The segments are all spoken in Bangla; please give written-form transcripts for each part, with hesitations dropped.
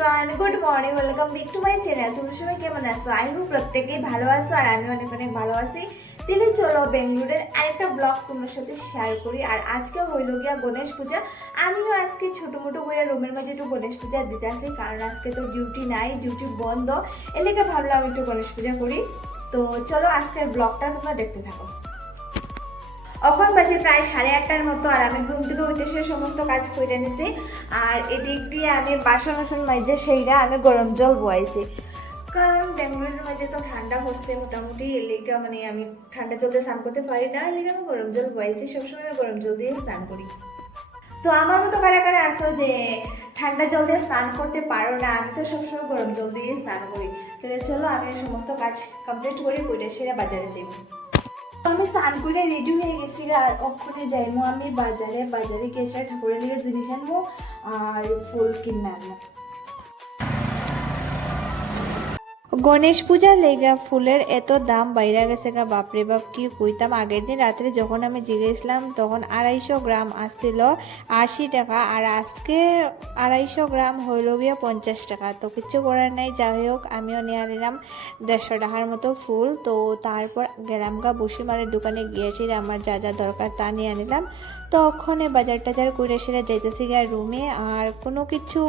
Everyone, good morning, welcome back to my channel. তোমরা সবাই কেমন আছো? আই হোপ প্রত্যেকেই ভালো আছো আর আমি অনেক অনেক ভালো আছি। তাহলে চলো বেঙ্গলুরের আরেকটা ব্লগ তোমার সাথে শেয়ার করি। আর আজকে হইল গিয়া গণেশ পূজা। আমিও আজকে ছোট মোটো করে রুমের মাঝে একটু গণেশ পূজা দিতে আসি, কারণ আজকে তো ডিউটি নাই, ডিউটি বন্ধ। এলাকা ভাবলাম একটু গণেশ পূজা করি। তো চলো আজকের ব্লগটা তোমরা দেখতে থাকো। এখন বাজে প্রায় 8:30টার মতো, আর আমি ঘুম থেকে উঠে সে সমস্ত কাজ করে নিছি। আর এদিক দিয়ে আমি বাসন মাঝে সেইটা আমি গরম জল বয়াইছি, কারণ বেঙ্গলোরের মাঝে তো ঠান্ডা হচ্ছে মোটামুটি। এলাকা মানে আমি ঠান্ডা জল দিয়ে স্নান করতে পারি না, এলাকা আমি গরম জল বয়াইছি। সবসময় আমি গরম জল দিয়ে স্নান করি। তো আমার মতো কারা কারা আসো যে ঠান্ডা জল দিয়ে স্নান করতে পারো না? আমি তো সবসময় গরম জল দিয়ে স্নান করি। তাহলে চলো আমি সমস্ত কাজ কমপ্লিট করে সেরা বাজারে যাই। আমি স্নান করে রেডি হয়ে গেছি আর ওখানে যাইমো আমি বাজারে গেছে ঠাকুরের লিগে জিনিস আনবো আর ফুল কিনে আনবো। গণেশ পূজার লেগা ফুলের এত দাম বাইরে গেছে গা, বাপরে বাপ কি কইতাম। আগের দিন রাত্রে যখন আমি জিগেছিলাম তখন 250 গ্রাম আসছিল 80 টাকা, আর আজকে 250 গ্রাম হইল গিয়ে 50 টাকা। তো কিছু করার নাই, যাই হোক আমিও নিয়ে নিলাম 150 টাকার মতো ফুল। তো তারপর গেলাম গা বসিমারের দোকানে গিয়েছি, আমার যা যা দরকার তা নিয়ে নিলাম। তো ওখানে বাজার টাজার করে সেরা যাইতেছি গা রুমে। আর কোনো কিছু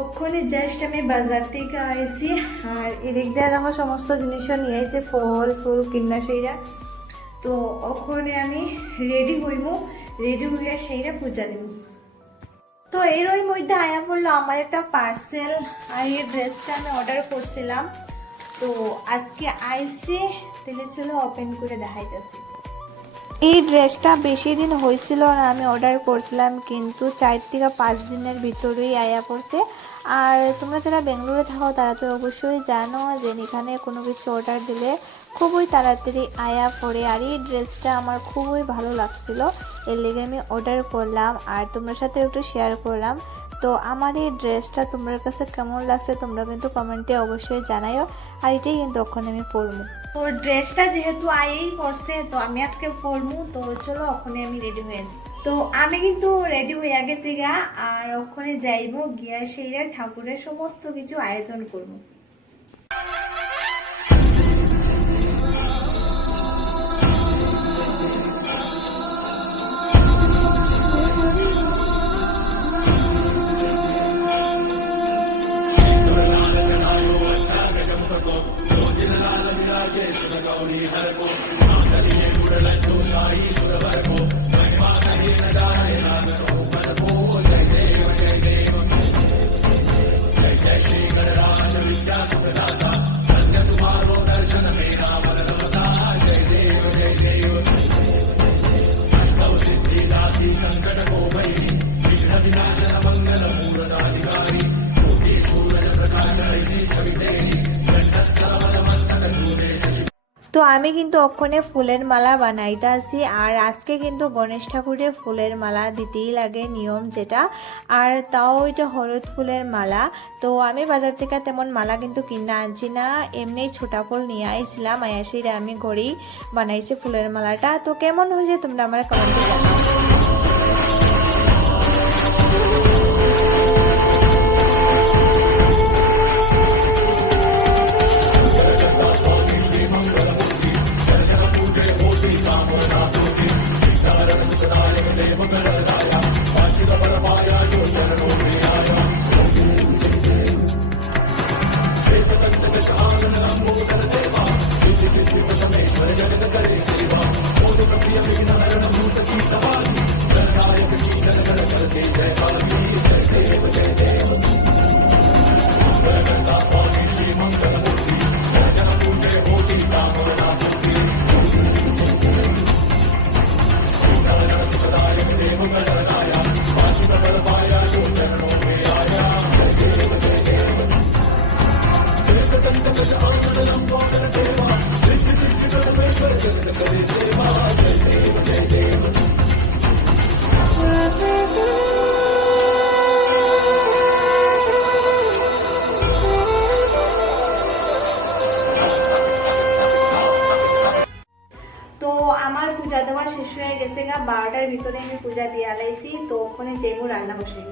ওখানে জাস্ট আমি বাজার থেকে আইছি, আর এদিক দিয়ে দেখো সমস্ত জিনিসও নিয়ে আইছে, ফল ফুল কিনা সেইরা। তো ওখানে আমি রেডি হইয়া সেইরা পূজা দিব। তো এর ওই মধ্যে আয়া পড়লো আমার একটা পার্সেল, আর এই ড্রেসটা আমি অর্ডার করছিলাম। তো আজকে আইছে, তাহলে চলো ওপেন করে দেখাইতেছি। এই ড্রেসটা বেশি দিন হয়েছিল না আমি অর্ডার করছিলাম, কিন্তু 4 থেকে 5 দিনের ভিতরেই আয়া পড়ছে। আর তোমরা যারা বেঙ্গলোরে থাকো তারা তো অবশ্যই জানো যে এখানে কোনো কিছু অর্ডার দিলে খুবই তাড়াতাড়ি আয়া পড়ে। আর এই ড্রেসটা আমার খুবই ভালো লাগছিল, এর লেগে আমি অর্ডার করলাম আর তোমার সাথে একটু শেয়ার করলাম। তো আমার এই ড্রেসটা তোমার কাছে কেমন লাগছে তোমরা কিন্তু কমেন্টে অবশ্যই জানাইও। আর এটাই কিন্তু ওখানে আমি পরবো। তো ড্রেসটা যেহেতু আয়েই পরছে তো আমি আজকে পরবো। তো চলো ওখানে আমি রেডি হয়ে যাই। তো আমি কিন্তু রেডি হয়ে গেছি গা, আর ওখানে যাইবো গিয়া সেইরা ঠাকুরের সমস্ত কিছু আয়োজন করবো। তো আমি কিন্তু ওখানে ফুলের মালা বানাইতে আসি, আর আজকে কিন্তু গণেশ ঠাকুরের ফুলের মালা দিতেই লাগে, নিয়ম যেটা। আর তাও ওইটা হলুদ ফুলের মালা। তো আমি বাজার থেকে তেমন মালা কিন্তু কিনে আনছি না, এমনি ছোটা ফুল নিয়ে আইছিলাম, আয়াসিরা আমি ঘরেই বানাইছি ফুলের মালাটা। তো কেমন হয়েছে তোমরা আমার কমেন্টে জানাও। আমার পূজা দেওয়া শেষ হয়ে গেছে গা, 12টার ভিতরে আমি পূজা দিয়ে আলাইছি। তো ওখানে যেমন রান্না বসাই।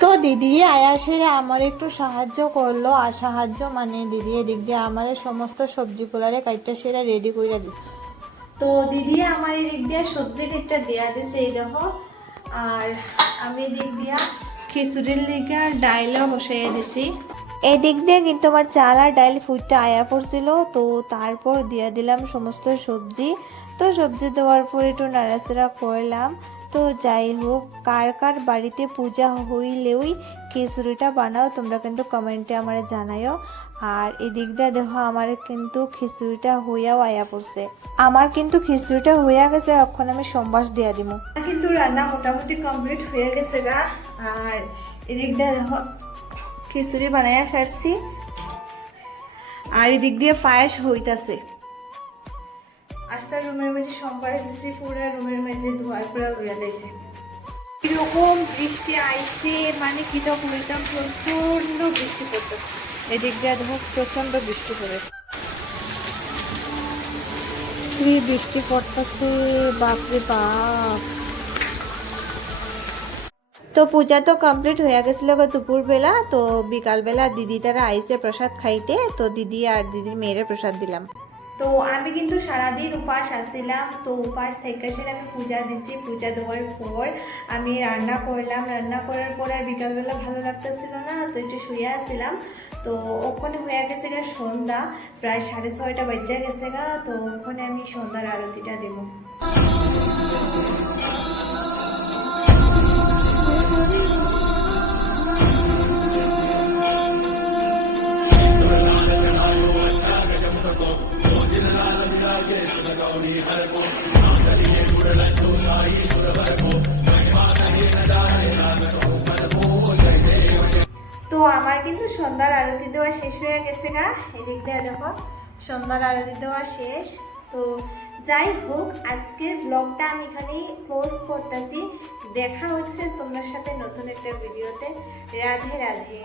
তো দিদি আয়াসের আমার একটু সাহায্য করলো, আর সাহায্য মানে দিদি এদিক দিয়ে আমার সমস্ত সবজিগুলারে কাইটটা সেরা রেডি করে দিছে। তো দিদি আমার এদিক দিয়ে সবজি কেটটা দেয়া দিছে এই দেখো, আর আমি এদিক দিয়া খিচুড়ির লিগা ডাইলও বসাইয়া দিছি। এদিক দিয়ে কিন্তু আমার চাল আর ডাইল ফুটটা আয়া পড়ছিল, তো তারপর দিয়ে দিলাম সমস্ত সবজি। তো সবজি দেওয়ার পর একটু নাড়াচাড়া করলাম। তো যাই হোক, কার কার বাড়িতে পূজা হইলেই খিচুড়িটা বানাও তোমরা কিন্তু কমেন্টে আমার জানাইও। আর এদিক দিয়ে দেখো আমার কিন্তু খিচুড়িটা হইয়াও আয়া পড়ছে। আমার কিন্তু খিচুড়িটা হইয়া গেছে, এখন আমি সম্বাস দিয়া দিব। কিন্তু রান্না মোটামুটি কমপ্লিট হয়ে গেছে গা। আর এদিক দিয়ে দেখো খিচুড়ি বানাইয়া সারছি, আর এদিক দিয়ে পায়েস হইতাছে। আস্তা রুমের মাঝে সম্বাস দিছি, পুরা রুমের মাঝে ধোয়ার পুরা লইয়া দিয়েছে। কিরকম বৃষ্টি আইছে, মানে কিরকম হইতাম, প্রচন্ড বৃষ্টি পড়তেছে। এদিক দিয়ে দেখো প্রচন্ড বৃষ্টি পড়ে, কি বৃষ্টি পড়তেছে, বাপরে বাপ। তো পূজা তো কমপ্লিট হয়ে গেছিল দুপুর বেলা। তো বিকাল বেলা দিদি তারা আইসে প্রসাদ খাইতে, তো দিদি আর দিদির মেয়েরে প্রসাদ দিলাম। তো আমি কিন্তু সারাদিন উপাস আসছিলাম। তো উপাস থেকে সেটা আমি পূজা দিছি। পূজা দেওয়ার পর আমি রান্না করলাম। রান্না করার পর আর বিকালবেলা ভালো লাগতেছিল না, তো একটু শুয়ে আসছিলাম। তো ওখানে হয়ে গেছে গা সন্ধ্যা, প্রায় 6:30 বাজে গেছে গা। তো ওখানে আমি সন্ধ্যার আরতিটা দেবো। তো আমার কিন্তু সন্ধ্যার আরতি দেওয়া শেষ হয়ে গেছে গা। এদিক দিয়ে দেখো সন্ধ্যার আরতি দেওয়া শেষ। তো যাই হোক, আজকের ব্লগটা আমি এখানেই ক্লোজ করতেছি। দেখা হচ্ছে তোমার সাথে নতুন একটা ভিডিওতে। রাধে রাধে।